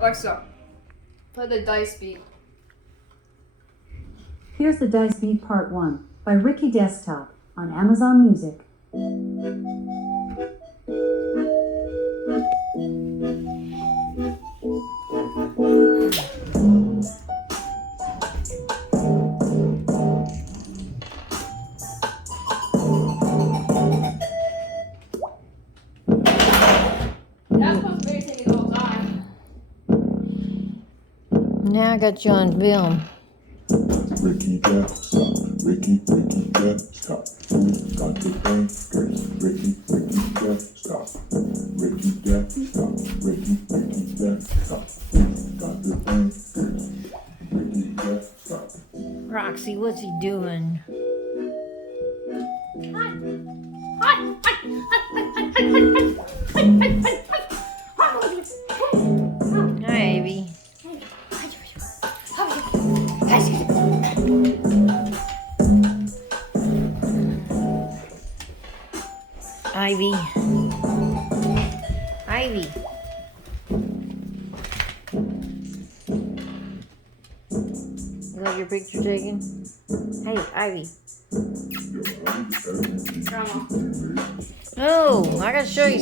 Alexa, play the Dice Beat. Here's the Dice Beat Part 1 by Ricky Desktop on Amazon Music. That's supposed to be taking the whole time. Now I got you on film. Ricky Desktop, Ricky Desktop, who's got the bankers? Ricky Desktop, Ricky Desktop, Ricky Desktop, who's got the bankers? Ricky Desktop. Roxy, what's he doing? Hi, Ivy. Ivy. Ivy. You got your picture taken? Hey, Ivy. Grandma. Oh, I gotta show you